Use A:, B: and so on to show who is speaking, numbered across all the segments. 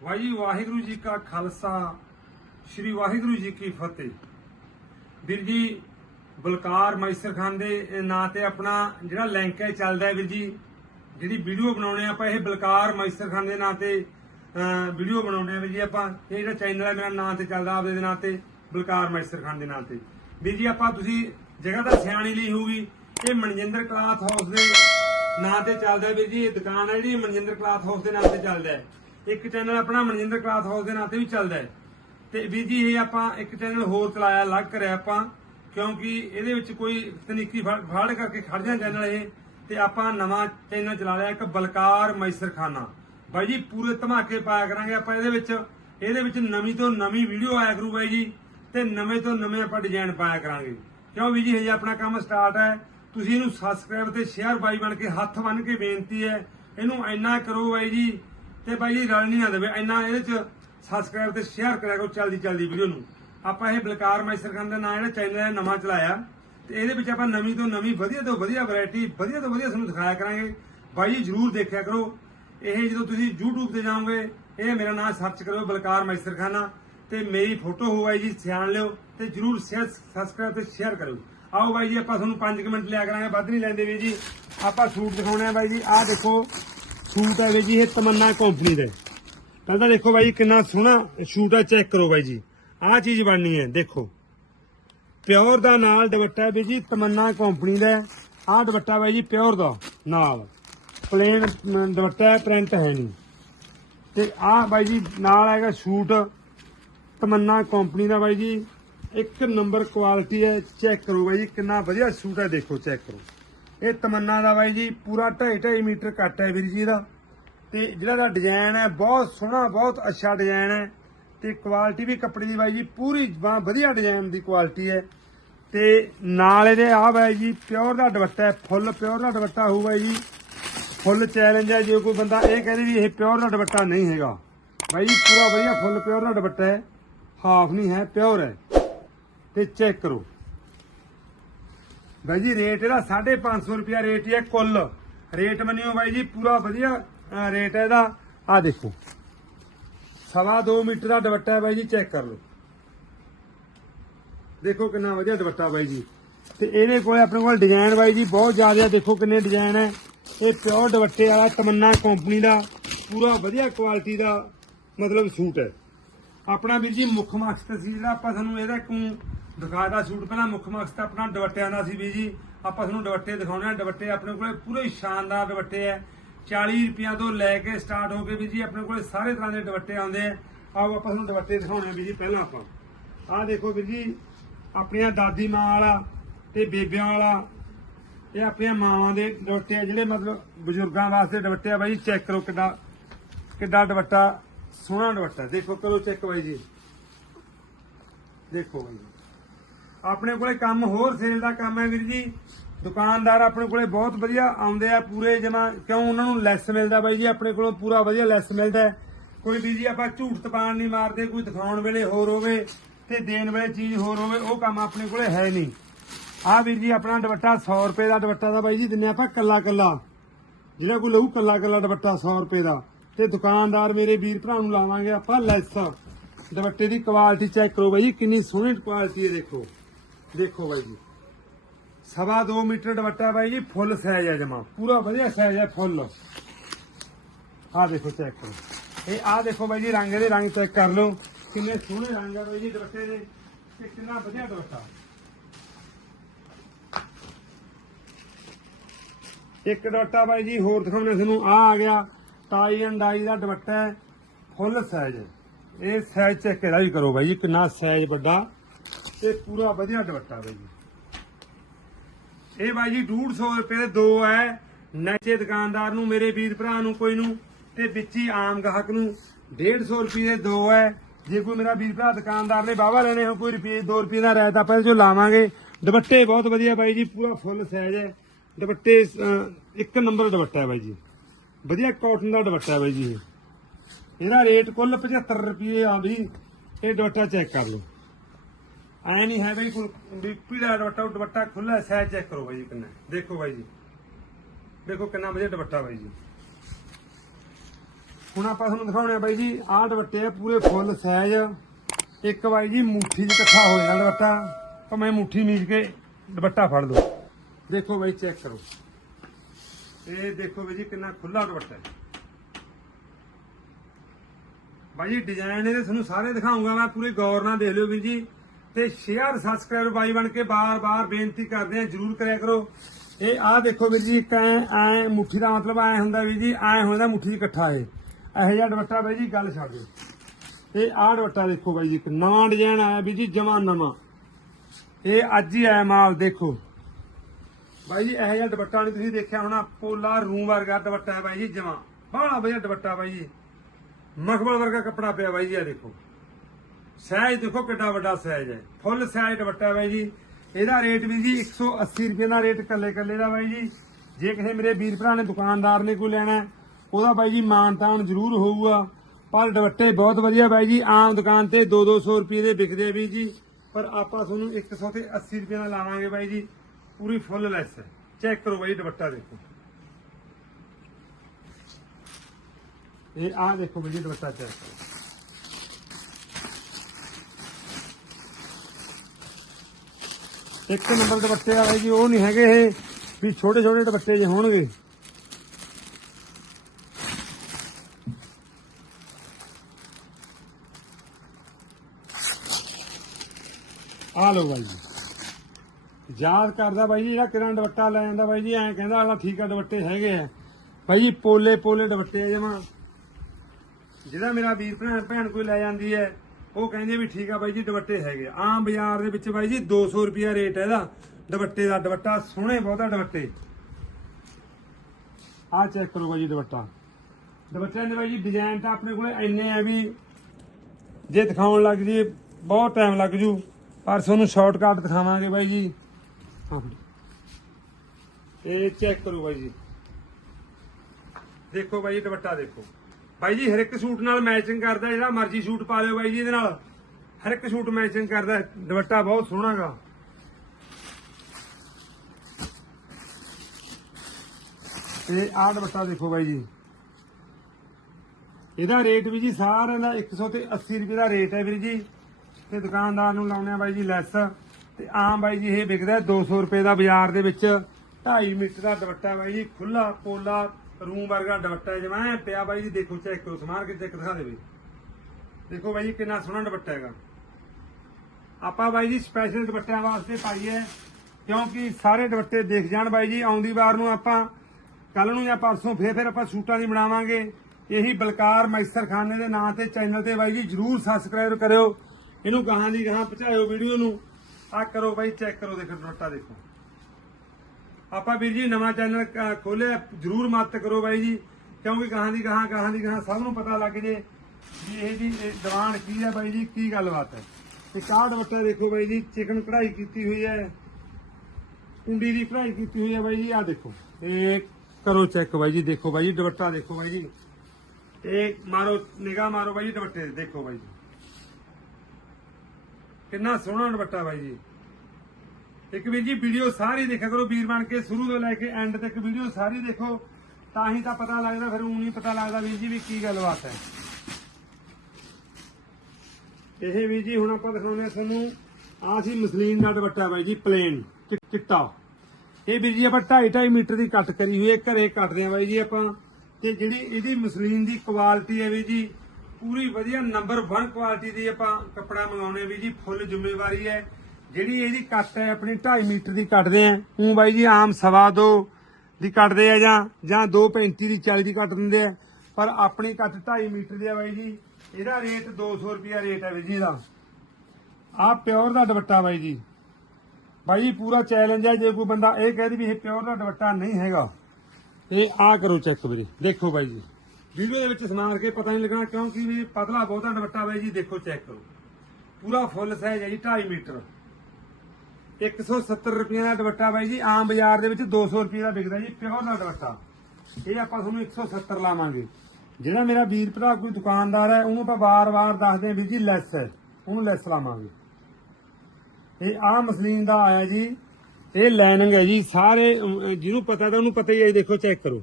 A: ਵਾਹਿ ਜੀ ਵਾਹਿਗੁਰੂ ਜੀ ਕਾ ਖਾਲਸਾ, ਸ੍ਰੀ ਵਾਹਿਗੁਰੂ ਜੀ ਕੀ ਫਤਿਹ। ਵੀਰ ਜੀ, ਬਲਕਾਰ ਮੈਸਰ ਖਾਨ ਦੇ ਨਾਂ ਤੇ ਆਪਣਾ ਜਿਹੜਾ ਲਿੰਕ ਹੈ, ਚੱਲਦਾ ਵੀਰ ਜੀ, ਜਿਹੜੀ ਵੀਡੀਓ ਬਣਾਉਣੇ ਆਪਾਂ, ਇਹ ਬਲਕਾਰ ਮੈਸਰ ਖਾਨ ਦੇ ਨਾਂ ਤੇ ਵੀਡੀਓ ਬਣਾਉਣੇ ਆ ਵੀਰ ਜੀ ਆਪਾਂ। ਇਹ ਜਿਹੜਾ ਚੈਨਲ ਹੈ, ਮੇਰਾ ਨਾਂ ਤੇ ਚੱਲਦਾ ਆਪਦੇ ਦੇ ਨਾਂ ਤੇ, ਬਲਕਾਰ ਮੈਸਰ ਖਾਨ ਦੇ ਨਾਂ ਤੇ। ਵੀਰ ਜੀ, ਆਪਾਂ ਤੁਸੀਂ ਜਗ੍ਹਾ ਤਾਂ ਸਿਆਣੀ ਲਈ ਹੋਊਗੀ, ਇਹ ਮਨਜਿੰਦਰ ਕਲਾਥ ਹਾਊਸ ਦੇ ਨਾਂ ਤੇ ਚੱਲਦਾ ਵੀਰ ਜੀ, ਇਹ ਦੁਕਾਨ ਹੈ ਜਿਹੜੀ ਮਨਜਿੰਦਰ ਕਲਾਥ ਹਾਊਸ ਦੇ ਨਾਂ ਤੇ ਚੱਲਦਾ ਹੈ। ਇੱਕ ਚੈਨਲ ਆਪਣਾ ਮਨਜਿੰਦਰ ਕਲਾਸ ਹਾਊਸ ਦੇ ਨਾਂ ਤੇ ਵੀ ਚੱਲਦਾ ਹੈ। ਤੇ ਵੀਰ ਜੀ, ਇਹ ਆਪਾਂ ਇੱਕ ਚੈਨਲ ਹੋਰ ਚਲਾਇਆ, ਅਲੱਗ ਕਰਿਆ ਆਪਾਂ, ਕਿਉਂਕਿ ਇਹਦੇ ਵਿੱਚ ਕੋਈ ਤਕਨੀਕੀ ਫਾੜ ਕਰਕੇ ਖੜ ਜਾਂ ਚੈਨਲ ਇਹ। ਤੇ ਆਪਾਂ ਨਵਾਂ ਚੈਨਲ ਚਲਾ ਲਿਆ, ਇੱਕ ਬਲਕਾਰ ਮੈਸਰਖਾਨਾ। ਬਾਈ ਜੀ, ਪੂਰੇ ਧਮਾਕੇ ਪਾਇਆ ਕਰਾਂਗੇ ਆਪਾਂ ਇਹਦੇ ਵਿੱਚ। ਇਹਦੇ ਵਿੱਚ ਨਵੀਂ ਤੋਂ ਨਵੀਂ ਵੀਡੀਓ ਆਇਆ ਕਰੂ ਬਾਈ ਜੀ, ਤੇ ਨਵੇਂ ਤੋਂ ਨਵੇਂ ਆਪਾਂ ਡਿਜ਼ਾਈਨ ਪਾਇਆ ਕਰਾਂਗੇ। ਕਿਉਂ ਵੀ ਜੀ ਹਜੇ ਆਪਣਾ ਕੰਮ ਸਟਾਰਟ ਹੈ। ਤੁਸੀਂ ਇਹਨੂੰ ਸਬਸਕ੍ਰਾਈਬ ਤੇ ਸ਼ੇਅਰ ਬਾਈ ਬਣ ਕੇ ਹੱਥ ਬੰਨ ਕੇ ਬੇਨਤੀ ਹੈ। ਇਹਨੂੰ ਇੰਨਾ ਕਰੋ ਬਾਈ ਜੀ ਤੇ ਬਾਈ ਜੀ, ਰਲ ਨਹੀਂ ਨਾ ਦੇਵੇ। ਇੰਨਾ ਇਹਦੇ ਚ ਸਬਸਕ੍ਰਾਈਬ ਤੇ ਸ਼ੇਅਰ ਕਰਿਆ ਕਰੋ ਚਲਦੀ ਚਲਦੀ ਵੀਡੀਓ ਨੂੰ। ਆਪਾਂ ਇਹ ਬਲਕਾਰ ਮੈਸਰ ਦਾ ਨਾਂ ਜਿਹੜਾ ਚੈਨਲ ਹੈ, ਨਵਾਂ ਚਲਾਇਆ। ਤੇ ਇਹਦੇ ਵਿੱਚ ਆਪਾਂ ਨਵੀਂ ਤੋਂ ਨਵੀਂ, ਵਧੀਆ ਤੋਂ ਵਧੀਆ ਵੈਰਾਈਟੀ ਵਧੀਆ ਤੋਂ ਵਧੀਆ ਤੁਹਾਨੂੰ ਦਿਖਾਇਆ ਕਰਾਂਗੇ। ਬਾਈ ਜੀ, ਜਰੂਰ ਦੇਖਿਆ ਕਰੋ। ਇਹ ਜਦੋਂ ਤੁਸੀਂ YouTube ਤੇ ਜਾਓਗੇ, ਇਹ ਮੇਰਾ ਨਾਮ ਸਰਚ ਕਰੋ ਬਲਕਾਰ ਮੈਸਰ ਤੇ ਮੇਰੀ ਫੋਟੋ ਹੋਈ ਜੀ, ਸਿਆਣ ਲਿਓ ਤੇ ਜਰੂਰ ਸਬਸਕ੍ਰਾਈਬ ਤੇ ਸ਼ੇਅਰ ਕਰੋ ਆਓ ਬਾਈ ਜੀ, ਆਪਾਂ ਤੁਹਾਨੂੰ 5 ਮਿੰਟ ਲਿਆ ਕਰਾਂਗੇ, ਵੱਧ ਨਹੀਂ ਲੈਂਦੇ ਵੀ ਜੀ। ਆਪਾਂ ਸੂਟ ਦਿਖਾਉਣੇ ਆ ਬਾਈ ਜੀ। ਆਹ ਦੇਖੋ ਸੂਟ ਹੈ ਵੀ ਜੀ, ਇਹ ਤਮੰਨਾ ਕੰਪਨੀ ਦੇ। ਪਹਿਲਾਂ ਤਾਂ ਦੇਖੋ ਬਾਈ ਜੀ ਕਿੰਨਾ ਸੋਹਣਾ ਸ਼ੂਟ ਹੈ ਚੈੱਕ ਕਰੋ ਬਾਈ ਜੀ। ਆਹ ਚੀਜ਼ ਬਣਨੀ ਹੈ, ਦੇਖੋ। ਪਿਓਰ ਦਾ ਨਾਲ ਦੁਪੱਟਾ ਵੀ ਜੀ, ਤਮੰਨਾ ਕੰਪਨੀ ਦਾ ਆਹ ਦੁਪੱਟਾ ਬਾਈ ਜੀ, ਪਿਓਰ ਦਾ ਨਾਲ। ਪਲੇਨ ਦੁਪੱਟਾ ਪ੍ਰਿੰਟ ਹੈ ਨਹੀਂ। ਤੇ ਆਹ ਬਾਈ ਜੀ, ਨਾਲ ਹੈਗਾ ਸ਼ੂਟ। ਤਮੰਨਾ ਕੰਪਨੀ ਦਾ ਬਾਈ ਜੀ। ਇੱਕ ਨੰਬਰ ਕੁਆਲਿਟੀ ਹੈ ਚੈੱਕ ਕਰੋ ਬਾਈ ਜੀ, ਕਿੰਨਾ ਵਧੀਆ ਸੂਟ ਹੈ, ਦੇਖੋ ਚੈੱਕ ਕਰੋ। ਇਹ ਤਮੰਨਾ ਦਾ ਬਾਈ ਜੀ, ਪੂਰਾ 2.5 ਮੀਟਰ ਕੱਟ ਹੈ ਵੀਰ ਜੀ ਦਾ ਤੇ ਜਿਹੜਾ ਦਾ ਡਿਜ਼ਾਈਨ ਹੈ, ਬਹੁਤ ਸੋਹਣਾ, ਬਹੁਤ ਅੱਛਾ ਡਿਜ਼ਾਈਨ ਹੈ। ਤੇ ਕੁਆਲਿਟੀ ਵੀ ਕੱਪੜੇ ਦੀ ਬਾਈ ਜੀ, ਪੂਰੀ ਵਾ- ਵਧੀਆ ਡਿਜ਼ਾਈਨ ਦੀ ਕੁਆਲਿਟੀ ਹੈ। ਤੇ ਨਾਲ ਇਹਦੇ ਆ ਬਾਈ ਜੀ ਪਿਓਰ ਦਾ ਦੁਪੱਟਾ ਹੈ ਫੁੱਲ ਪਿਓਰ ਦਾ ਦੁਪੱਟਾ ਹੋਊ ਬਾਈ ਜੀ। ਫੁੱਲ ਚੈਲੰਜ ਹੈ, ਜੇ ਕੋਈ ਬੰਦਾ ਇਹ ਕਹਿੰਦੇ ਵੀ ਇਹ ਪਿਓਰ ਦਾ ਦੁਪੱਟਾ ਨਹੀਂ ਹੈਗਾ। ਬਾਈ ਜੀ, ਪੂਰਾ ਵਧੀਆ ਫੁੱਲ ਪਿਓਰ ਦਾ ਦੁਪੱਟਾ ਹੈ। ਹਾਫ ਨਹੀਂ ਹੈ ਪਿਓਰ ਹੈ। ਤੇ ਚੈੱਕ ਕਰੋ। ਬਾਈ ਜੀ ਰੇਟ ਇਹਦਾ 550 ਰੁਪਿਆ ਰੇਟ ਹੀ ਹੈ ਕੁੱਲ। ਰੇਟ ਮੰਨਿਓ ਬਾਈ ਜੀ, ਪੂਰਾ ਵਧੀਆ ਰੇਟ ਹੈ ਇਹਦਾ। ਆ ਦੇਖੋ। ਸਵਾ 2 ਮੀਟਰ ਦਾ ਦੁਪੱਟਾ ਹੈ ਬਾਈ ਜੀ ਚੈੱਕ ਕਰ ਲਓ। ਦੇਖੋ ਕਿੰਨਾ ਵਧੀਆ ਦੁਪੱਟਾ ਬਾਈ ਜੀ। ਤੇ ਇਹਦੇ ਕੋਲ ਆਪਣੇ ਕੋਲ ਡਿਜ਼ਾਈਨ ਬਾਈ ਜੀ, ਬਹੁਤ ਜ਼ਿਆਦਾ ਦੇਖੋ ਕਿੰਨੇ ਡਿਜ਼ਾਈਨ ਹੈ। ਇਹ ਪਿਓਰ ਦੁਪੱਟੇ ਵਾਲਾ ਤਮੰਨਾ ਕੰਪਨੀ ਦਾ, ਪੂਰਾ ਵਧੀਆ ਕੁਆਲਿਟੀ ਦਾ ਮਤਲਬ ਸੂਟ ਹੈ। ਆਪਣਾ ਵੀਰ ਜੀ, ਮੁੱਖ ਮਕਸਦ ਸੀ ਜਿਹੜਾ ਆਪਾਂ ਤੁਹਾਨੂੰ ਇਹਦਾ ਇੱਕ ਦਿਖਾਦਾ ਸੂਟ ਪਹਿਲਾਂ ਮੁੱਖ ਮਕਸਦ ਆਪਣਾ ਦੁਪੱਟਿਆਂ ਦਾ ਸੀ ਵੀ ਜੀ। ਆਪਾਂ ਤੁਹਾਨੂੰ ਦੁਪੱਟੇ ਦਿਖਾਉਣੇ ਆ। ਦੁਪੱਟੇ ਆਪਣੇ ਕੋਲੇ ਪੂਰੇ ਸ਼ਾਨਦਾਰ ਦੁਪੱਟੇ ਹੈ 40 ਰੁਪਿਆਂ ਤੋਂ ਲੈ ਕੇ ਸਟਾਰਟ ਹੋ ਕੇ ਵੀ ਜੀ ਆਪਣੇ ਕੋਲੇ ਸਾਰੇ ਤਰ੍ਹਾਂ ਦੇ ਦੁਪੱਟੇ ਆਉਂਦੇ ਆ। ਆਓ ਆਪਾਂ ਤੁਹਾਨੂੰ ਦੁਪੱਟੇ ਦਿਖਾਉਣੇ ਆ ਵੀ ਜੀ ਪਹਿਲਾਂ ਆਪਾਂ। ਆਹ ਦੇਖੋ ਵੀਰ ਜੀ, ਆਪਣੀਆਂ ਦਾਦੀ ਮਾਂ ਵਾਲਾ ਤੇ ਬੇਬਿਆਂ ਵਾਲਾ, ਇਹ ਆਪਣੀਆਂ ਮਾਵਾਂ ਦੇ ਦੁਪੱਟੇ ਆ। ਜਿਹੜੇ ਮਤਲਬ ਬਜ਼ੁਰਗਾਂ ਵਾਸਤੇ ਦੁਪੱਟੇ ਆ ਬਾਈ ਚੈੱਕ ਕਰੋ ਕਿੱਡਾ ਕਿੱਡਾ ਦੁਪੱਟਾ, ਸੋਹਣਾ ਦੁਪੱਟਾ। ਦੇਖੋ ਕਰੋ ਚੈੱਕ ਬਾਈ ਜੀ। ਦੇਖੋ ਬਾਈ ਆਪਣੇ ਕੋਲੇ ਕੰਮ ਹੋਰ ਸੇਲ ਦਾ ਕੰਮ ਹੈ ਵੀਰ ਜੀ। ਦੁਕਾਨਦਾਰ ਆਪਣੇ ਕੋਲੇ ਬਹੁਤ ਵਧੀਆ ਆਉਂਦੇ ਆ, ਪੂਰੇ ਜਮਾ, ਕਿਉਂ ਉਹਨਾਂ ਨੂੰ ਲੈਸ ਮਿਲਦਾ ਬਾਈ ਜੀ, ਆਪਣੇ ਕੋਲੋਂ ਪੂਰਾ ਵਧੀਆ ਲੈਸ ਮਿਲਦਾ ਕੋਈ ਵੀਰ ਜੀ ਆਪਾਂ ਝੂਠ ਤਪਾਨ ਨਹੀਂ ਮਾਰਦੇ, ਕੋਈ ਦਿਖਾਉਣ ਵੇਲੇ ਹੋਰ ਹੋਵੇ ਤੇ ਦੇਣ ਵੇਲੇ ਚੀਜ਼ ਹੋਰ ਹੋਵੇ, ਉਹ ਕੰਮ ਆਪਣੇ ਕੋਲੇ ਹੈ ਨਹੀਂ। ਆਹ ਵੀਰ ਜੀ ਆਪਣਾ ਦੁਪੱਟਾ 100 ਰੁਪਏ ਦਾ ਦੁਪੱਟਾ ਦਾ ਬਾਈ ਜੀ ਦਿੰਨੇ ਆਪਾਂ ਕੱਲਾ ਕੱਲਾ। ਜਿਹੜਾ ਕੋਈ ਲਊ ਕੱਲਾ ਕੱਲਾ ਦੁਪੱਟਾ 100 ਰੁਪਏ ਦਾ। ਤੇ ਦੁਕਾਨਦਾਰ ਮੇਰੇ ਵੀਰ ਭਰਾ ਨੂੰ ਲਾਵਾਂਗੇ ਆਪਾਂ ਲੈਸ ਦੁਪੱਟੇ ਦੀ ਕੁਆਲਿਟੀ ਚੈੱਕ ਕਰੋ ਬਾਈ ਜੀ, ਕਿੰਨੀ ਸੋਹਣੀ ਕੁਆਲਿਟੀ ਹੈ ਦੇਖੋ। ਦੇਖੋ ਬਾਈ ਜੀ। ਸਵਾ 2 ਮੀਟਰ ਦੁਪੱਟਾ ਬਾਈ ਜੀ, ਫੁੱਲ ਸਾਈਜ਼ ਹੈ ਜਮਾ। ਪੂਰਾ ਵਧੀਆ ਸਾਈਜ਼ ਹੈ ਫੁੱਲ। ਆਹ ਦੇਖੋ ਚੈੱਕ ਕਰੋ। ਇਹ ਆਹ ਦੇਖੋ ਬਾਈ ਜੀ, ਰੰਗ ਦੇ ਰੰਗ ਚੈੱਕ ਕਰ ਲਓ। ਕਿੰਨੇ ਸੋਹਣੇ ਰੰਗ ਆ ਬਾਈ ਜੀ ਦੁਪੱਟੇ ਦੇ ਤੇ ਕਿੰਨਾ ਵਧੀਆ ਦੁਪੱਟਾ। ਇੱਕ ਦੁਪੱਟਾ ਬਾਈ ਜੀ, ਹੋਰ ਦਿਖਾਉਣੇ ਤੁਹਾਨੂੰ। ਆ ਆ ਗਿਆ ਟਾਈ ਐਂਡ ਡਾਈ ਦਾ ਦੁਪੱਟਾ ਫੁੱਲ ਸਾਈਜ਼ ਇਹ ਸਾਈਜ਼ ਚੈੱਕ ਇਹਦਾ ਵੀ ਕਰੋ ਬਾਈ ਜੀ, ਕਿੰਨਾ ਸਾਈਜ਼ ਵੱਡਾ। ਤੇ ਪੂਰਾ ਵਧੀਆ ਦੁਪੱਟਾ ਬਾਈ। ਜੀ ਇਹ ਬਾਈ ਜੀ 150 ਰੁਪਏ ਦੇ ਦੋ ਹੈ। ਨੈਚੇ ਦੁਕਾਨਦਾਰ ਨੂੰ, ਮੇਰੇ ਵੀਰ ਭਰਾ ਨੂੰ, ਕੋਈ ਨੂੰ, ਤੇ ਵਿੱਚ ਹੀ ਆਮ ਗਾਹਕ ਨੂੰ 150 ਰੁਪਏ ਦੇ ਦੋ ਹੈ। ਜੇ ਕੋਈ ਮੇਰਾ ਵੀਰ ਭਰਾ ਦੁਕਾਨਦਾਰ ਨੇ ਬਾਵਾ ਲੈਣੇ ਹੋ, ਕੋਈ ਰੁਪਏ 2 ਰੁਪਏ ਦਾ ਰਾਇਤਾ ਆਪਾਂ ਇਹਦੇ ਚੋਂ ਲਾਵਾਂਗੇ। ਦੁਪੱਟੇ ਬਹੁਤ ਵਧੀਆ ਬਾਈ ਜੀ, ਪੂਰਾ ਫੁੱਲ ਸਾਈਜ਼ ਹੈ। ਦੁਪੱਟੇ ਇੱਕ ਨੰਬਰ ਦੁਪੱਟਾ ਹੈ ਬਾਈ ਜੀ। ਵਧੀਆ ਕਾਟਨ ਦਾ ਦੁਪੱਟਾ ਹੈ ਬਾਈ ਜੀ ਇਹਦਾ ਰੇਟ ਕੁੱਲ 75 ਰੁਪਏ ਆ ਵੀ ਇਹ ਦੁਪੱਟਾ ਚੈੱਕ ਕਰ ਲਓ। ਐ ਨਹੀਂ ਹੈ ਬਈ ਕੋਈ ਵੀ ਪੀਲਾ ਦੁਪੱਟਾ ਉਹ ਦੁਪੱਟਾ ਖੁੱਲਾ ਸਾਈਜ਼ ਚੈੱਕ ਕਰੋ ਬਾਈ ਜੀ ਕਿੰਨਾ ਦੇਖੋ ਬਾਈ ਜੀ। ਦੇਖੋ ਕਿੰਨਾ ਵਧੀਆ ਦੁਪੱਟਾ ਬਾਈ ਜੀ। ਹੁਣ ਆਪਾਂ ਤੁਹਾਨੂੰ ਦਿਖਾਉਣੇ ਆ ਬਾਈ ਜੀ, ਆਹ ਦੁਪੱਟੇ ਆ ਪੂਰੇ ਫੁੱਲ ਸਾਈਜ਼ ਇੱਕ ਬਾਈ ਜੀ ਮੁੱਠੀ 'ਚ ਇਕੱਠਾ ਹੋ ਜਾਣਾ ਦੁਪੱਟਾ ਭਾਵੇਂ ਮੁੱਠੀ ਮੀਜ ਕੇ ਦੁਪੱਟਾ ਫੜ ਲਓ ਦੇਖੋ ਬਾਈ ਚੈੱਕ ਕਰੋ। ਇਹ ਦੇਖੋ ਬਾਈ ਜੀ ਕਿੰਨਾ ਖੁੱਲਾ ਦੁਪੱਟਾ ਹੈ। ਬਾਈ ਜੀ ਡਿਜ਼ਾਈਨ ਇਹਦੇ ਤੁਹਾਨੂੰ ਸਾਰੇ ਦਿਖਾਉਂਗਾ ਮੈਂ, ਪੂਰੇ ਗੌਰ ਨਾਲ ਦੇਖ ਲਿਓ ਵੀਰ ਜੀ। ਤੇ ਸ਼ੇਅਰ ਸਬਸਕ੍ਰਾਈਬ ਬਾਈ ਬਣ ਕੇ ਬਾਰ-ਬਾਰ ਬੇਨਤੀ ਕਰਦੇ ਆ ਜਰੂਰ ਕਰਿਆ ਕਰੋ। ਇਹ ਆਹ ਦੇਖੋ ਵੀਰ ਜੀ, ਇੱਕ ਐ ਐ ਮੁੱਠੀ ਦਾ ਮਤਲਬ ਐ ਹੁੰਦਾ ਵੀਰ ਜੀ, ਐ ਹੁੰਦਾ ਮੁੱਠੀ ਇਕੱਠਾ ਏ ਇਹੋ ਜਿਹਾ ਦੁਪੱਟਾ ਬਾਈ ਜੀ, ਗੱਲ ਛੱਡ ਦਿਓ। ਇਹ ਆਹ ਦੁਪੱਟਾ ਦੇਖੋ ਬਾਈ ਜੀ, ਇੱਕ ਨਵਾਂ ਡਿਜ਼ਾਈਨ ਆਇਆ ਵੀਰ ਜੀ, ਜਮਾ ਨਵਾਂ। ਇਹ ਅੱਜ ਹੀ ਆਇਆ ਮਾਲ, ਦੇਖੋ। ਬਾਈ ਜੀ, ਇਹੋ ਜਿਹਾ ਦੁਪੱਟਾ ਨਹੀਂ ਤੁਸੀਂ ਦੇਖਿਆ ਹੋਣਾ, ਪੋਲਾ ਰੂਮ ਵਰਗਾ ਦੁਪੱਟਾ ਹੈ ਬਾਈ ਜੀ, ਜਮਾ। ਬਾਹਲਾ ਵਧੀਆ ਦੁਪੱਟਾ ਬਾਈ ਜੀ। ਮਖਮਲ ਵਰਗਾ ਕੱਪੜਾ ਪਿਆ ਬਾਈ ਜੀ ਆ ਦੇਖੋ। ਸਾਈਜ਼ ਦੇਖੋ ਕਿੱਡਾ ਵੱਡਾ ਸਾਈਜ਼ ਹੈ। ਫੁੱਲ ਸਾਈਜ਼ ਦੁਪੱਟਾ ਬਾਈ ਜੀ। ਇਹਦਾ ਰੇਟ ਵੀ ਜੀ 180 ਰੁਪਏ ਦਾ ਰੇਟ ਕੱਲੇ ਕੱਲੇ ਦਾ ਬਾਈ ਜੀ। ਜੇ ਕਿਸੇ ਮੇਰੇ ਵੀਰ ਭਰਾ ਨੇ ਦੁਕਾਨਦਾਰ ਨੇ ਕੋਈ ਲੈਣਾ ਉਹਦਾ ਬਾਈ ਜੀ ਮਾਨਤਾਨ ਜ਼ਰੂਰ ਹੋਊਗਾ। ਪਰ ਦੁਪੱਟੇ ਬਹੁਤ ਵਧੀਆ ਬਾਈ ਜੀ। ਆਮ ਦੁਕਾਨ ਤੇ 2-200 ਰੁਪਏ ਦੇ ਵਿਕਦੇ ਵੀ ਜੀ। ਪਰ ਆਪਾਂ ਤੁਹਾਨੂੰ 100 ਤੇ 80 ਰੁਪਏ ਦਾ ਲਾਵਾਂਗੇ ਬਾਈ ਜੀ। ਪੂਰੀ ਫੁੱਲ ਲੈਸ ਹੈ। ਚੈੱਕ ਕਰੋ ਬਾਈ ਦੁਪੱਟਾ ਦੇਖੋ। ਇਹ ਆਹ ਦੇਖੋ ਬਾਈ ਜੀ ਦੁਪੱਟਾ ਚੈੱਕ। ਕਰੋ ਇੱਕ ਨੰਬਰ ਦੁਪੱਟੇ ਵਾਲੇ ਜੀ, ਉਹ ਨਹੀਂ ਹੈਗੇ ਇਹ, ਵੀ ਛੋਟੇ ਛੋਟੇ ਦੁਪੱਟੇ ਜੇ ਹੋਣਗੇ। ਆ ਲਓ ਬਾਈ ਜੀ। ਯਾਦ ਕਰਦਾ ਬਾਈ ਜੀ, ਜਿਹੜਾ ਕਿਰਾਂ ਦੁਪੱਟਾ ਲੈ ਜਾਂਦਾ ਬਾਈ ਜੀ, ਐਂ ਕਹਿੰਦਾ ਆਲਾ ਠੀਕ ਆ, ਦੁਪੱਟੇ ਹੈਗੇ ਆ। ਬਾਈ ਜੀ ਪੋਲੇ ਪੋਲੇ ਦੁਪੱਟੇ ਆ ਜਮਾ। ਜਿਹੜਾ ਮੇਰਾ ਵੀਰ ਭੈਣ ਭੈਣ ਕੋਈ ਲੈ ਜਾਂਦੀ ਹੈ ਉਹ ਕਹਿੰਦੇ ਵੀ ਠੀਕ ਆ ਬਾਈ ਜੀ, ਦੁਪੱਟੇ ਹੈਗੇ। ਆਮ ਬਾਜ਼ਾਰ ਦੇ ਵਿੱਚ ਬਾਈ ਜੀ 200 ਰੁਪਿਆ ਰੇਟ ਹੈ ਇਹਦਾ। ਦੁਪੱਟੇ ਦਾ ਦੁਪੱਟਾ, ਸੋਹਣੇ ਬਹੁਤਾ ਦੁਪੱਟੇ। ਆਹ ਚੈੱਕ ਕਰੋ ਬਾਈ ਜੀ ਦੁਪੱਟਾ। ਦੁਪੱਟਿਆਂ ਦੇ ਬਾਈ ਜੀ ਡਿਜ਼ਾਈਨ ਤਾਂ ਆਪਣੇ ਕੋਲੇ ਇੰਨੇ ਆ ਵੀ ਜੇ ਦਿਖਾਉਣ ਲੱਗ ਜੀ ਬਹੁਤ ਟਾਈਮ ਲੱਗ ਜੂ। ਪਰ ਤੁਹਾਨੂੰ ਸ਼ਾਰਟਕਟ ਦਿਖਾਵਾਂਗੇ ਬਾਈ ਜੀ। ਇਹ ਚੈੱਕ ਕਰੋ ਬਾਈ ਜੀ। ਦੇਖੋ ਬਾਈ ਜੀ, ਦੁਪੱਟਾ ਦੇਖੋ। ਬਾਈ ਜੀ, ਹਰ ਇੱਕ ਸੂਟ ਨਾਲ ਮੈਚਿੰਗ ਕਰਦਾ ਜਿਹੜਾ ਮਰਜ਼ੀ ਸੂਟ ਪਾ ਲਿਓ ਬਾਈ ਜੀ ਇਹਦੇ ਨਾਲ। ਹਰ ਇੱਕ ਸੂਟ ਮੈਚਿੰਗ ਕਰਦਾ ਦੁਪੱਟਾ ਬਹੁਤ ਸੋਹਣਾਗਾ ਇਹ ਆਹ ਦੁਪੱਟਾ ਦੇਖੋ ਬਾਈ ਜੀ। ਇਹਦਾ ਰੇਟ ਵੀ ਜੀ ਸਾਰਿਆਂ ਦਾ 100 ਤੇ 80 ਰੁਪਏ ਦਾ ਰੇਟ ਹੈ ਵੀਰ ਜੀ। ਤੇ ਦੁਕਾਨਦਾਰ ਨੂੰ ਲਾਉਣੇ ਆ ਬਾਈ ਜੀ ਲੈਸ। ਤੇ ਆਮ ਬਾਈ ਜੀ ਇਹ ਵਿਕਦਾ ਹੈ 200 ਰੁਪਏ ਦਾ ਬਾਜ਼ਾਰ ਦੇ ਵਿੱਚ। 2.5 ਮੀਟਰ ਦਾ ਦੁਪੱਟਾ ਬਾਈ ਜੀ ਖੁੱਲਾ ਪੋਲਾ ਰੂਮ ਵਰਗਾ ਦੁਪੱਟਾ ਜਮਾ ਜਿਵੇਂ ਪਿਆ ਬਾਈ ਜੀ, ਦੇਖੋ ਚੈੱਕ ਕਰੋ ਸਮਾਰ ਕੇ ਚੈੱਕ ਦਿਖਾ ਦੇਵੇ। ਦੇਖੋ ਬਾਈ ਜੀ, ਕਿੰਨਾ ਸੋਹਣਾ ਦੁਪੱਟਾ ਹੈਗਾ। ਆਪਾਂ ਬਾਈ ਜੀ ਸਪੈਸ਼ਲ ਦੁਪੱਟਿਆਂ ਵਾਸਤੇ ਪਾਈ ਹੈ ਕਿਉਂਕਿ ਸਾਰੇ ਦੁਪੱਟੇ ਦੇਖ ਜਾਣ ਬਾਈ ਜੀ, ਆਉਂਦੀ ਵਾਰ ਨੂੰ ਆਪਾਂ ਕੱਲ ਨੂੰ ਜਾਂ ਪਰਸੋਂ ਫੇਰ ਫਿਰ ਆਪਾਂ ਸੂਟਾਂ ਦੀ ਬਣਾਵਾਂਗੇ। ਇਹੀ ਬਲਕਾਰ ਮੈਸਰ ਖਾਨੇ ਦੇ ਨਾਂ ਤੇ ਚੈਨਲ ਤੇ ਬਾਈ ਜੀ, ਜਰੂਰ ਸਬਸਕ੍ਰਾਈਬ ਕਰਿਓ। ਇਹਨੂੰ ਗਾਹਾਂ ਦੀ ਗਾਹਾਂ ਪਹੁੰਚਾਇਓ ਵੀਡੀਓ ਨੂੰ। ਆ ਕਰੋ ਬਾਈ ਚੈੱਕ ਕਰੋ, ਦੇਖੋ ਦੁਪੱਟਾ ਦੇਖੋ। ਆਪਾਂ ਵੀਰ ਜੀ ਨਵਾਂ ਚੈਨਲ ਖੋਲਿਆ ਜਰੂਰ ਮਦਦ ਕਰੋ ਬਾਈ ਜੀ, ਕਿਉਂਕਿ ਗਾਹਾਂ ਦੀ ਗਾਹਾਂ ਗਾਹਾਂ ਦੀ ਗਾਹਾਂ ਸਭ ਨੂੰ ਪਤਾ ਲੱਗ ਜੇ ਵੀ ਇਹ ਜੀ, ਇਹ ਦੀਵਾਨ ਕੀ ਹੈ ਬਾਈ ਜੀ, ਕੀ ਗੱਲਬਾਤ ਹੈ। ਤੇ ਕਾਰਡ ਵੱਟਾ ਦੇਖੋ ਬਾਈ ਜੀ, ਚਿਕਨ ਕਢਾਈ ਕੀਤੀ ਹੋਈ ਹੈ, ਕੁੰਡੀ ਦੀ ਕਢਾਈ ਕੀਤੀ ਹੋਈ ਹੈ ਬਾਈ ਜੀ ਆ ਦੇਖੋ। ਇਹ ਕਰੋ ਚੈੱਕ ਬਾਈ ਜੀ, ਦੇਖੋ ਬਾਈ ਜੀ, ਦੁਪੱਟਾ ਦੇਖੋ ਬਾਈ ਜੀ। ਇਹ ਮਾਰੋ, ਨਿਗਾਹ ਮਾਰੋ ਬਾਈ ਜੀ, ਦੁਪੱਟੇ ਦੇਖੋ ਬਾਈ ਜੀ। ਕਿੰਨਾ ਸੋਹਣਾ ਦੁਪੱਟਾ ਬਾਈ ਜੀ। ਇੱਕ ਵੀਰ ਜੀ ਵੀਡੀਓ ਸਾਰੀ ਦੇਖਿਆ ਕਰੋ, ਵੀਰ ਬਣ ਕੇ ਸ਼ੁਰੂ ਤੋਂ ਲੈ ਕੇ ਐਂਡ ਤੱਕ ਵੀਡੀਓ ਸਾਰੀ ਦੇਖੋ, ਤਾਂ ਹੀ ਤਾਂ ਪਤਾ ਲੱਗਦਾ, ਫਿਰ ਉਹ ਨਹੀਂ ਪਤਾ ਲੱਗਦਾ ਵੀਰ ਜੀ ਵੀ ਕੀ ਗੱਲਬਾਤ ਹੈ। ਇਹ ਵੀਰ ਜੀ, ਹੁਣ ਆਪਾਂ ਦਿਖਾਉਂਦੇ ਹਾਂ ਤੁਹਾਨੂੰ, ਆਹ ਸੀ ਮਸਲੀਨ ਦਾ ਦੁਪੱਟਾ ਬਾਈ ਜੀ ਪਲੇਨ ਚਿੱਟਾ। ਇਹ ਵੀਰ ਜੀ, ਆਪਾਂ 2.5 2.5 ਮੀਟਰ ਦੀ ਕੱਟ ਕਰੀ ਹੋਈ ਹੈ, ਘਰੇ ਕੱਟਦੇ ਆ ਬਾਈ ਜੀ ਆਪਾਂ। ਤੇ ਜਿਹੜੀ ਇਹਦੀ ਮਸਲੀਨ ਦੀ ਕੁਆਲਿਟੀ ਹੈ ਵੀ ਜੀ, ਪੂਰੀ ਵਧੀਆ ਨੰਬਰ 1 ਕੁਆਲਿਟੀ ਦੀ ਆਪਾਂ ਕੱਪੜਾ ਮੰਗਾਉਣੇ ਵੀ ਜੀ, ਫੁੱਲ ਜ਼ਿੰਮੇਵਾਰੀ ਹੈ। ਜਿਹੜੀ ਇਹਦੀ ਕੱਟ ਹੈ, ਆਪਣੀ 2.5 ਮੀਟਰ ਦੀ ਕੱਟਦੇ ਆ। ਉਹ ਬਾਈ ਜੀ, ਆਮ ਸਵਾ ਦੋ ਦੀ ਕੱਟਦੇ ਆ ਜਾਂ ਜਾਂ 2.35 ਦੀ 40 ਦੀ ਕੱਟ ਦਿੰਦੇ ਆ। ਪਰ ਆਪਣੀ ਕੱਟ 2.5 ਮੀਟਰ ਦੀ ਆ ਬਾਈ ਜੀ। ਇਹਦਾ ਰੇਟ 200 ਰੁਪਿਆ ਰੇਟ ਹੈ ਵੀਰ ਜੀ ਇਹਦਾ। ਆਹ ਪਿਓਰ ਦਾ ਦੁਪੱਟਾ ਬਾਈ ਜੀ। ਬਾਈ ਜੀ, ਪੂਰਾ ਚੈਲੰਜ ਹੈ ਜੇ ਕੋਈ ਬੰਦਾ ਇਹ ਕਹਿ ਕਹੇ ਵੀ ਇਹ ਪਿਓਰ ਦਾ ਦੁਪੱਟਾ ਨਹੀਂ ਹੈਗਾ ਇਹ ਆ ਕਰੋ ਚੈੱਕ ਵੀਰੇ। ਦੇਖੋ ਬਾਈ ਜੀ। ਵੀਡੀਓ ਦੇ ਵਿੱਚ ਸਮਾਰ ਕੇ ਪਤਾ ਨਹੀਂ ਲੱਗਣਾ ਕਿਉਂਕਿ ਵੀ ਪਤਲਾ ਬਹੁਤਾ ਦੁਪੱਟਾ ਬਾਈ ਜੀ, ਦੇਖੋ ਚੈੱਕ ਕਰੋ। ਪੂਰਾ ਫੁੱਲ ਸਾਈਜ਼ ਹੈ ਜੀ 2.5 ਮੀਟਰ। 170 ਰੁਪਏ ਦਾ ਦੁਪੱਟਾ ਬਾਈ ਜੀ ਆਮ ਬਾਜ਼ਾਰ ਦੇ ਵਿੱਚ 200 ਰੁਪਏ ਦਾ ਵਿਕਦਾ ਜੀ ਪਿਓਰ ਦਾ ਦੁਪੱਟਾ। ਇਹ ਆਪਾਂ ਤੁਹਾਨੂੰ 170 ਲਾਵਾਂਗੇ। ਜਿਹੜਾ ਮੇਰਾ ਵੀਰ ਭਰਾ ਕੋਈ ਦੁਕਾਨਦਾਰ ਹੈ ਉਹਨੂੰ ਆਪਾਂ ਵਾਰ-ਵਾਰ ਦੱਸਦੇ ਹਾਂ ਵੀ ਜੀ ਲੈਸ ਹੈ। ਉਹਨੂੰ ਲੈਸ ਲਾਵਾਂਗੇ। ਇਹ ਆਹ ਮਸਲੀਨ ਦਾ ਆਇਆ ਜੀ ਇਹ ਲਾਈਨਿੰਗ ਹੈ ਜੀ ਸਾਰੇ ਜਿਹਨੂੰ ਪਤਾ ਤਾਂ ਉਹਨੂੰ ਪਤਾ ਹੀ ਹੈ ਜੀ, ਦੇਖੋ ਚੈੱਕ ਕਰੋ।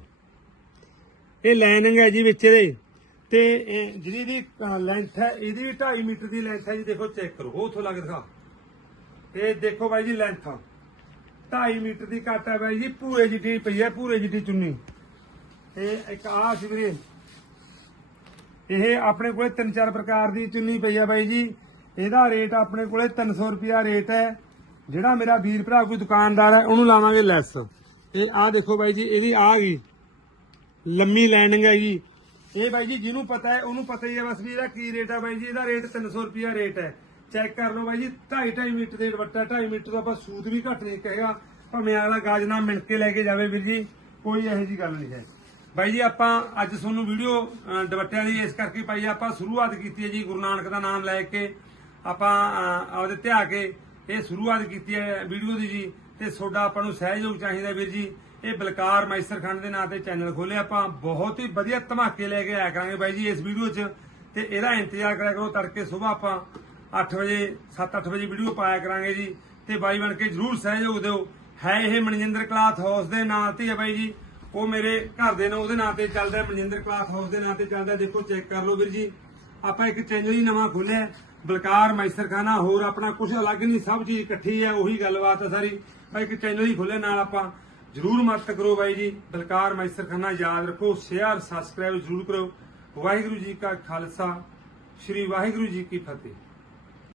A: ਇਹ ਲਾਈਨਿੰਗ ਹੈ ਜੀ ਵਿੱਚ ਇਹਦੇ। ਤੇ ਜਿਹੜੀ ਦੀ ਲੈਂਥ ਹੈ ਇਹਦੀ ਵੀ 2.5 ਮੀਟਰ ਦੀ ਲੈਂਥ ਹੈ ਜੀ ਦੇਖੋ ਚੈੱਕ ਕਰੋ। ਉਹ ਉੱਥੋਂ ਲੱਗ ਦਿਖਾ ਇਹ ਦੇਖੋ ਬਾਈ ਜੀ ਲੈਂਥ 2.5 ਮੀਟਰ ਦੀ ਕੱਟ ਹੈ ਬਾਈ ਜੀ ਪੂਰੇ ਜਿੱਡੀ ਪਈ ਹੈ ਪੂਰੇ ਜਿੱਡੀ ਚੁੰਨੀ। ਇਹ ਇੱਕ ਆਹ ਸੀ ਵੀਰੇ। ਇਹ ਆਪਣੇ ਕੋਲੇ ਤਿੰਨ ਚਾਰ ਪ੍ਰਕਾਰ ਦੀ ਚੁੰਨੀ ਪਈ ਹੈ ਬਾਈ ਜੀ। ਇਹਦਾ ਰੇਟ ਆਪਣੇ ਕੋਲੇ 300 ਰੁਪਿਆ ਰੇਟ ਹੈ। ਜਿਹੜਾ ਮੇਰਾ ਵੀਰ ਭਰਾ ਕੋਈ ਦੁਕਾਨਦਾਰ ਹੈ, ਉਹਨੂੰ ਲਾਵਾਂਗੇ ਲੈਸ ਇਹ ਆਹ ਦੇਖੋ ਬਾਈ ਜੀ ਇਹਦੀ ਆ ਗਈ ਲੰਮੀ ਲੈਂਡਿੰਗ ਹੈ ਜੀ। ਇਹ ਬਾਈ ਜੀ, ਜਿਹਨੂੰ ਪਤਾ ਹੈ, ਉਹਨੂੰ ਪਤਾ ਹੀ ਹੈ ਬਸ ਵੀ ਇਹਦਾ ਕੀ ਰੇਟ ਹੈ ਬਾਈ ਜੀ। ਇਹਦਾ ਰੇਟ 300 ਰੁਪਿਆ ਰੇਟ ਹੈ। ਚੈੱਕ ਕਰ ਲਓ ਬਾਈ ਜੀ 2.5 2.5 ਮੀਟਰ ਦੇ ਦੁਪੱਟਾ 2.5 ਮੀਟਰ ਦਾ ਆਪਾਂ ਸੂਤ ਵੀ ਘੱਟ ਨਹੀਂ ਕਹੇਗਾ ਭਾਵੇਂ ਅਗਲਾ ਗਾਜ ਨਾਲ ਮਿਣ ਕੇ ਲੈ ਕੇ ਜਾਵੇ ਵੀਰ ਜੀ, ਕੋਈ ਇਹੋ ਜੀ ਗੱਲ ਨਹੀਂ ਹੈ। ਬਾਈ ਜੀ, ਆਪਾਂ ਅੱਜ ਤੁਹਾਨੂੰ ਵੀਡੀਓ ਦੁਪੱਟਿਆਂ ਦੀ ਇਸ ਕਰਕੇ ਪਾਈ ਆਪਾਂ ਸ਼ੁਰੂਆਤ ਕੀਤੀ ਹੈ ਜੀ, ਗੁਰੂ ਨਾਨਕ ਦਾ ਨਾਮ ਲੈ ਕੇ। ਆਪਾਂ ਆਪਦੇ ਧਿਆ ਕੇ ਇਹ ਸ਼ੁਰੂਆਤ ਕੀਤੀ ਹੈ ਵੀਡੀਓ ਦੀ ਜੀ, ਤੇ ਤੁਹਾਡਾ ਆਪਾਂ ਨੂੰ ਸਹਿਯੋਗ ਚਾਹੀਦਾ ਵੀਰ ਜੀ। ਇਹ ਬਲਕਾਰ ਮੈਸਰ ਖੰਡ ਦੇ ਨਾਂ ਤੇ ਚੈਨਲ ਖੋਲੇ ਆਪਾਂ, ਬਹੁਤ ਹੀ ਵਧੀਆ ਧਮਾਕੇ ਲੈ ਕੇ ਆਇਆ ਕਰਾਂਗੇ ਬਾਈ ਜੀ ਇਸ ਵੀਡੀਓ 'ਚ। ਤੇ ਇਹਦਾ ਇੰਤਜ਼ਾਰ ਕਰਿਆ ਕਰੋ, ਤੜਕੇ ਸਵੇਰ ਆਪਾਂ 8 ਵਜੇ 7-8 ਵਜੇ ਵੀਡੀਓ ਪਾਇਆ ਕਰਾਂਗੇ ਜੀ। ਤੇ ਬਾਈ ਬਣ ਕੇ ਜਰੂਰ ਸਹਿਯੋਗ ਦਿਓ। ਹੈ ਇਹ ਮਨਜਿੰਦਰ ਕਲਾਥ ਹਾਊਸ ਦੇ ਨਾਂ ਤੇ ਹੈ ਬਾਈ ਜੀ। ਉਹ ਮੇਰੇ ਘਰ ਦੇ ਨੇ, ਉਹਦੇ ਨਾਂ ਤੇ ਚੱਲਦਾ ਮਨਜਿੰਦਰ ਕਲਾਥ ਹਾਊਸ ਦੇ ਨਾਂ ਤੇ ਚੱਲਦਾ ਦੇਖੋ ਚੈੱਕ ਕਰ ਲਓ ਵੀਰ ਜੀ। ਆਪਾਂ ਇੱਕ ਚੈਨਲ ਹੀ ਨਵਾਂ ਖੋਲਿਆ। ਬਲਕਾਰ ਮੈਸਰਖਾਨਾ, ਹੋਰ ਆਪਣਾ ਕੁਝ ਅਲੱਗ ਨਹੀਂ, ਸਭ ਚੀਜ਼ ਇਕੱਠੀ ਹੈ ਉਹੀ ਗੱਲਬਾਤ ਹੈ ਸਾਰੀ। ਆਪਾਂ ਇੱਕ ਚੈਨਲ ਹੀ ਖੋਲਿਆ ਨਾਲ ਆਪਾਂ। ਜਰੂਰ ਮਦਦ ਕਰੋ ਬਾਈ ਜੀ। ਬਲਕਾਰ ਮੈਸਰਖਾਨਾ, ਯਾਦ ਰੱਖੋ ਸ਼ੇਅਰ ਸਬਸਕ੍ਰਾਈਬ ਜਰੂਰ ਕਰੋ। ਵਾਹਿਗੁਰੂ ਜੀ ਕਾ ਖਾਲਸਾ, ਸ੍ਰੀ ਵਾਹਿਗੁਰੂ ਜੀ ਕੀ ਫਤਿਹ।